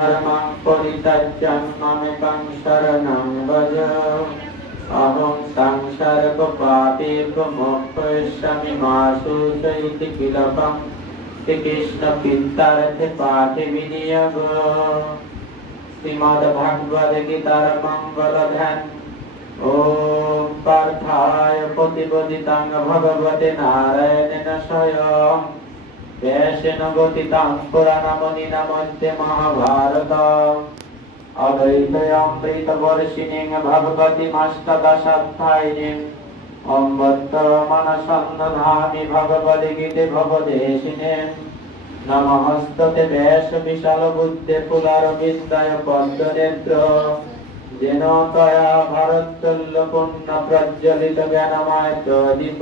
धर्मं परितज्जन्ममेकं शरणं भज अहं तं सर्वपापेभ्यमुपश्यामि मा शोषयति किलकं श्रीकृष्णपित्तर्थे पाठे विनियोग श्रीमद्भगवद्गीतारमङ्गलधन् ॐ पार्थाय प्रतिबोधिताङ्गभगवते नारायणेन स्वयम् तेषेण गोतितां पुराणमुनिनमन्ते महाभारत अद्वैतयामृतवर्षिणीं भगवतीमष्टदशाध्यायिनीं अम्बत्तमनसन्दधामि भगवद्गीते भवदेशिने नमहस्तते वेशविशालबुद्धे पुदारविद्याय पद्मनेत्र येन त्वया भारत्तुल्यपुण्यप्रज्वलितज्ञानमायदीप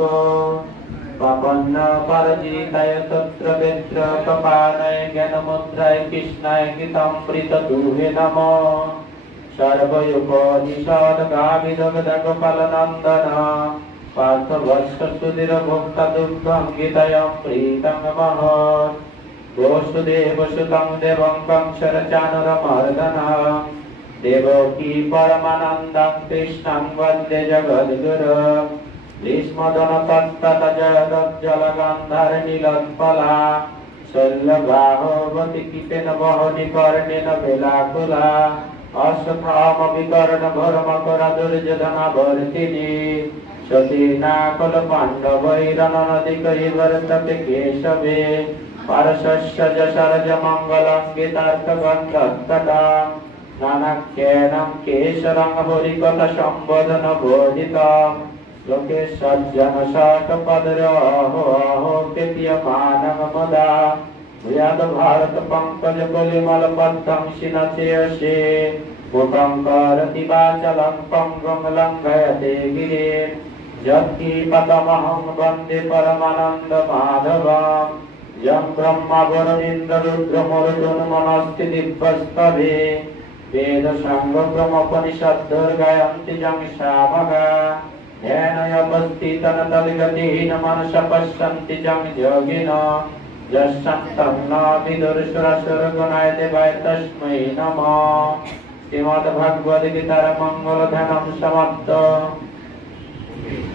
पपन्न परजिताय तत्र वेत्र कपालय ज्ञानमुद्राय कृष्णाय गीतामृतदुहे नमः सर्वयुगोनिषद्गाभिदगदगपालनन्दन पार्थवत्सुधीर भोक्ता दुग्धं गीतयं प्रीतं महत् वसुदेवसुतं देवं कंसरचानुरमर्दन देवकी परमानन्दं कृष्णं वन्दे जगद्गुरु भीष्मदनतत्तजलगान्धर्निलोत्पला शल्यबाहोवतिकितेन वहनिकर्णेन बेलाकुला अश्वथामविकर्णभरमकरदुर्जधनाभर्तिनि सतीनाकुलपाण्डवैरनदिकैवर्तते केशवे परशस्य जशरजमङ्गलङ्गितार्थगन्धत्तटा नानाख्येनं केशरं हरिकथसम्बोधनबोधितम् যশরজ মঙ্গলং গীতার্থগন্ধত্তটা নানাক্ষেণং কেশরং হরিকথ সম্বোধন বোধিতম লোকে সজ্জন ষট পদর অহো অহো প্রীয়মানং মদা ভূয়াদ ভারত পঙ্কজ কলিমল পদ্মং শিনচেয়সে মুখং করতি বাচলং পঙ্গং লঙ্ঘয়তে গিরে যৎকি পদমহং বন্দে পরমানন্দ মাধবম যং ব্রহ্মা